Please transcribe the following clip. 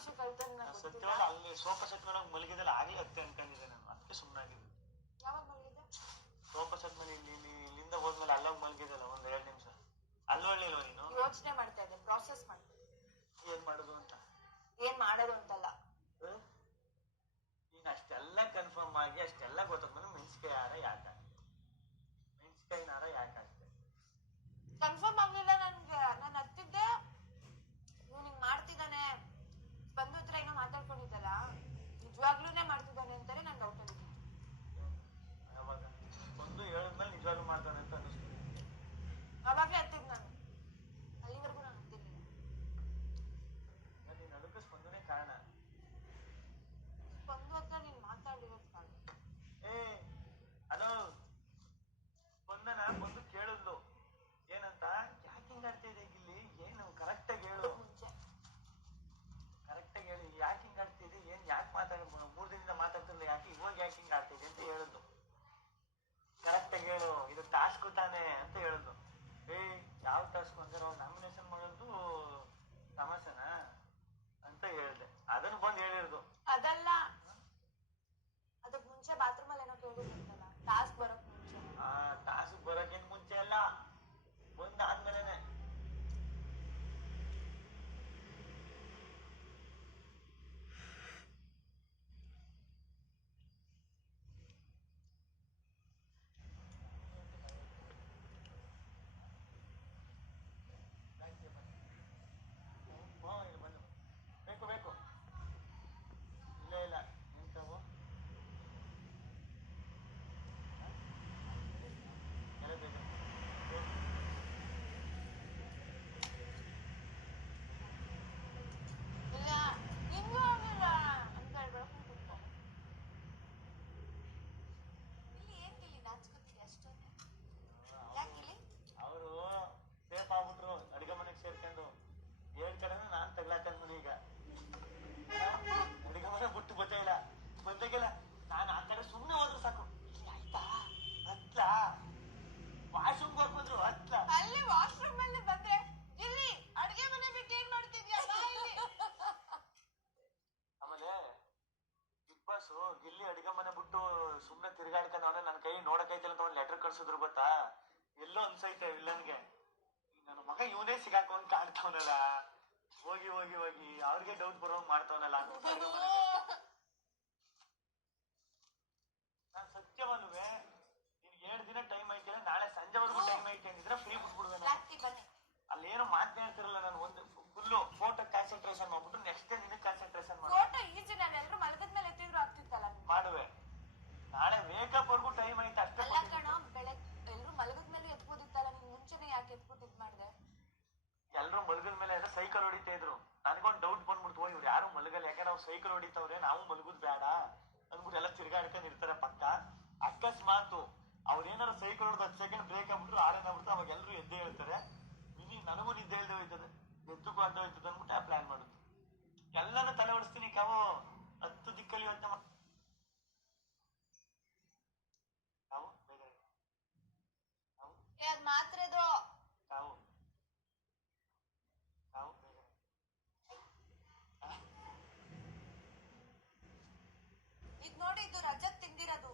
ವರ್ಷ ಕಳ್ತಾನೆ ಸತ್ಯವಾದ ಅಲ್ಲಿ ಸೋಫಾ ಸೆಟ್ ಮೇಲೆ ಮಲಗಿದಲ್ಲಿ ಆಗ್ಲಿ ಅತ್ತೆ ಅನ್ಕೊಂಡಿದ್ದೆ ನಾನು, ಅದಕ್ಕೆ ಸುಮ್ಮನಾಗಿದ್ದೆ. ಯಾವಾಗ ಮಲಗಿದ್ದೆ? ಸೋಫಾ ಸೆಟ್ ಮೇಲೆ ಇಲ್ಲಿಂದ ಹೋದ್ಮೇಲೆ ಅಲ್ಲೋಗಿ ಮಲಗಿದಲ್ಲ ಒಂದ್ 2 ನಿಮಿಷ. ಅಲ್ಲೊಳ್ಳಿಲ್ವ ನೀನು? ಯೋಚನೆ ಮಾಡ್ತಾ ಇದ್ದೆ, ಪ್ರಾಸೆಸ್ ಮಾಡ್ತಾ ಏನ್ ಮಾಡುದು ಅಂತ. ಏನ್ ಮಾಡೋದು ಅಂತಲ್ಲ, ನೀನ್ ಅಷ್ಟೆಲ್ಲ ಕನ್ಫರ್ಮ್ ಆಗಿ ಅಷ್ಟೆಲ್ಲ ಗೊತ್ತಾದ್ಮೇಲೆ ಮೆಣಸಿಕಾಯಿ ಹಾರ ಯಾಕೆ, ಮೆಣಸಿಕಾಯಿ ನಾರ ಯಾಕೆ ಅಷ್ಟೇ ಕನ್ಫರ್ಮ್ ಆಗ್ಲಿಲ್ಲ ನನ್ಗೆ. ನಾನು ಹತ್ತಿದ್ದೆ ಇವ್ನು ಹಿಂಗ್ ಮಾಡ್ತಿದ್ದಾನೆ, ಬಂದು ಹತ್ರ ಏನೋ ಮಾತಾಡ್ಕೊಂಡಿದ್ದಲ್ಲ, ನಿಜವಾಗ್ಲೂನೇ ಮಾಡ್ತಿದ್ದಾನೆ ಅಂತಾನೆ ನನ್ ಡೌಟ್ ಅಲ್ಲಿ. ಅವಾಗ ಒಂದು ಹೇಳಿದ್ಮೇಲೆ ನಿಜವಾಗ್ಲೂ ಮಾಡ್ತಾನೆ ಅಂತ ಅನಿಸ್ತು. ಅವಾಗ್ಲೇ ಹತ್ತಿದ್ ನಾನು, ಅಲ್ಲಿವರೆಗೂ ನಾನು ಹತ್ತಿರ್ಲಿಲ್ಲ. ನೀನ್ ಅದಕ್ಕೆ ಸ್ಪಂದನೆ ಕಾರಣ. ಸ್ಪಂದು ಹತ್ರ ನೀನ್ ಮಾತಾಡಿರೋದು ಕಾರಣ. ಅದು ಸ್ಪಂದನ ಬಂದು ಕೇಳಿದ್ಲು ಏನಂತ, ಯಾಕೆ ಹಿಂಗ್ ಆಡ್ತಿದೆ ಇಲ್ಲಿ, ಏನು ಕರೆಕ್ಟ್ ಆಗಿ ಹೇಳು, ಕರೆಕ್ಟ್ ಆಗಿ ಹೇಳಿ, ಯಾಕೆ ಹಿಂಗ್ ಆಡ್ತಿದೆ, ಏನ್ ಯಾಕೆ 3 ದಿನದಿಂದ ಮಾತಾಡ್ತಿರ್ಲಿಲ್ಲ, ಯಾಕೆ ಇವಾಗ ಯಾಕೆ ಹಿಂಗ್ ಆಡ್ತಿದೆ ಅಂತ ಹೇಳಿದ್ಲು. ಕರೆಕ್ಟ್ ಆಗಿ ಹೇಳು, ಇದು ಟಾಸ್ಕ್ ತಾನೆ ಅಂತ ಹೇಳಿದ್ಲು. ಯಾವ ಟಾಸ್ಕ್ ಅಂದ್ರೆ ನಾಮಿನೇಷನ್ ಮಾಡೋದು ತಮಾಷೆನಾ ಅಂತ ಹೇಳಿದೆ. ಅದನ್ನು ಬಂದು ಹೇಳಿರೋದು ಅದಲ್ಲ, ಅದಕ್ ಮುಂಚೆ ಬಾತ್ರೂಮ್ ಅಲ್ಲಿ ಏನೋ ಕೇಳಿದ್ರಂತಲ್ಲ, ಟಾಸ್ಕ್ ಬರೋಕ್ ಮುಂಚೆ. ಟಾಸ್ಕ್ ಬರೋಕೇನ್ ಮುಂಚೆ ಅಲ್ಲ, ಬಂದಾದ್ಮೇಲೆನೆ. ಬೇಕು ಇಲ್ಲ ಎಂತವು ಇಲ್ಲ ಹಿಂಗೂ ಆಗಿಲ್ಲ ಅಂತ ಹೇಳ್ಬೇಕು ಕೂತ್ಕೊ. ಇಲ್ಲಿ ಏನ್ ಗಿಲ್ಲಿ ನಾಚ್ಕೊತೀರಿ ಅಷ್ಟೊಂದು? ಯಾಕಿಲ್ಲಿ? ಅವರು ಸೇಫ್ ಆಗ್ಬಿಟ್ರು ಅಡಿಗೆ ಮನೆಗೆ ಸೇರ್ಕೊಂಡು. 7 ಕಡೆನೂ ನಾನ್ ತಗ್ಲಾಕಂದ್ ಈಗ ಅಡಿಗೆ ಮನೆ ಬಿಟ್ಟು ಗೊತ್ತಿಲ್ಲ ಬಂದಾಗೆಲ್ಲ ನಾನು ಆ ಕಡೆ ಸುಮ್ಮನೆ ಹೋದ್ರು ಸಾಕು, ಆಯ್ತಾ ಹತ್ಲ ವಾಶ್ರೂಮ್ ಹೋಗ್ಬಂದ್ರು ಹತ್ಲ. ಅಲ್ಲಿ ವಾಶ್ರೂಮ್ ಅಲ್ಲಿ ಬಂದ್ರೆ ಇಲ್ಲಿ ಅಡಿಗೆ ಮನೆ ಬಿಟ್ಟು ಏನ್ ಮಾಡ್ತಿದ್ಯಾ? ಆಮೇಲೆ ಬಿಗ್ ಬಾಸ್ ಗಿಲ್ಲಿ ಅಡಿಗೆ ಮನೆ ಬಿಟ್ಟು ಸುಮ್ನೆ ತಿರ್ಗಾಡ್ಕೊಂಡ್ ಅವನೇ ನನ್ನ ಕೈ ನೋಡಕೈತಿಲ್ಲ ಅಂತ ಒಂದ್ ಲೆಟರ್ ಕಳ್ಸಿದ್ರು ಗೊತ್ತಾ. ಎಲ್ಲೋ ಅನ್ಸೈತೆ ವಿಲ್ಲನ್ಗೆ, ನನ್ನ ಮಗ ಇವನೇ ಸಿಗಾಕೊಂಡ್ ಕಾಣ್ತವನಲ್ಲ, ಹೋಗಿ ಹೋಗಿ ಹೋಗಿ ಅವ್ರಿಗೆ ಡೌಟ್ ಬರೋಂಗ್ ಮಾಡ್ತವನಲ್ಲ ಅಂತ. ನಾನ್ ಸತ್ಯವಲ್ವೇ, ನಿನ್ಗೆ 7 ದಿನ ಟೈಮ್ ಐತಿಲ್ಲ, ನಾಳೆ ಸಂಜೆವರೆಗೂ ಟೈಮ್ ಐತೆ ಅಂದಿದ್ರೆ ಫ್ರೀ ಬಿಟ್ಬಿಡ್ಬೇನೆ. ಅಲ್ಲೇನು ಮಾತನಾಡ್ತಿರಲ್ಲ, ನಾನು ಒಂದು ಫುಲ್ಲು ಫೋಟೋ ಕಾನ್ಸಂಟ್ರೇಷನ್ ಮಾಡ್ಬಿಟ್ಟು ನೆಕ್ಸ್ಟ್ ಡೇ ನಿನಗೆ ಕಾನ್ಸಂಟ್ರೇಷನ್ ಮಾಡಿ. ಫೋಟೋ ಈಜಿ, ನಾನು ಎಲ್ರು ಮಲಗದ್ಮೇಲೆ ಎತ್ತಿದ್ರು ಆಗ್ತಿತ್ತಲ್ಲ. ಮಾಡುವೆ, ನಾಳೆ ಮೇಕಪ್ ವರ್ಗೂ ಟೈಮ್ ಐತೆ ಅಷ್ಟೇ. ಅಲ್ಲ ಕಣೋ, ಬೆಳಗ್ಗೆ ಎಲ್ರು ಮಲಗದ್ಮೇಲೆ ಎತ್ಬೋದಿತ್ತಲ್ಲ, ನೀನ್ ಮುಂಚೆನೆ ಯಾಕೆ ಎತ್ಬಿಟ್ಟು ಇದ್ ಮಾಡ್ದೆ? ಎಲ್ರು ಮಲಗದ ಮೇಲೆ ಸೈಕಲ್ ಹೊಡಿತಾ ಇದ್ರು. ನನಗೊಂದು ಡೌಟ್ ಬಂದ್ಬಿಡ್ತು, ಇವ್ರು ಯಾರು ಮಲಗಲ್ಲ, ಯಾಕಂದ್ರೆ ಅವ್ರು ಸೈಕಲ್ ಹೊಡಿತವ್ರೆ, ನಾವು ಮಲಗುದ್ ಬೇಡ ಅಂದ್ಬಿಟ್ಟು ಎಲ್ಲ ತಿರ್ಗಾಡ್ಕೊಂಡ್ ಇರ್ತಾರೆ ಪಕ್ಕ. ಅಕಸ್ಮಾತು ಅವ್ರೇನಾರು ಸೈಕಲ್ ಹೊಡೆದು 10 ಸೆಕೆಂಡ್ ಬ್ರೇಕ್ ಆಗ್ಬಿಟ್ರು, ಆರೇನ್ ಆಗ್ಬಿಡ್ತು, ಅವಾಗ ಎಲ್ರು ಎದ್ದೇ ಹೇಳ್ತಾರೆ. ನನಗೂ ನಿದ್ದೆ ಹೇಳ್ದೆ ಹೋಯ್ತದೆ, ಎದ್ದಕ್ಕೂ ಅರ್ಧ ಹೋಯ್ತದೆ ಅಂದ್ಬಿಟ್ಟು ಆ ಪ್ಲಾನ್ ಮಾಡುದು. ಎಲ್ಲಾನು ತಲೆ ಹೊಡಿಸ್ತೀನಿ ಕಾವು, 10 ದಿಕ್ಕಲ್ಲಿ ಯೋಚನೆ ಕಾವು ಅದ್ ಮಾತ್ರೆದು ಕಾವು ಕಾವು ಇದ್ ನೋಡಿ, ಇದು ರಜತ್ ತಿಂದಿರೋದು.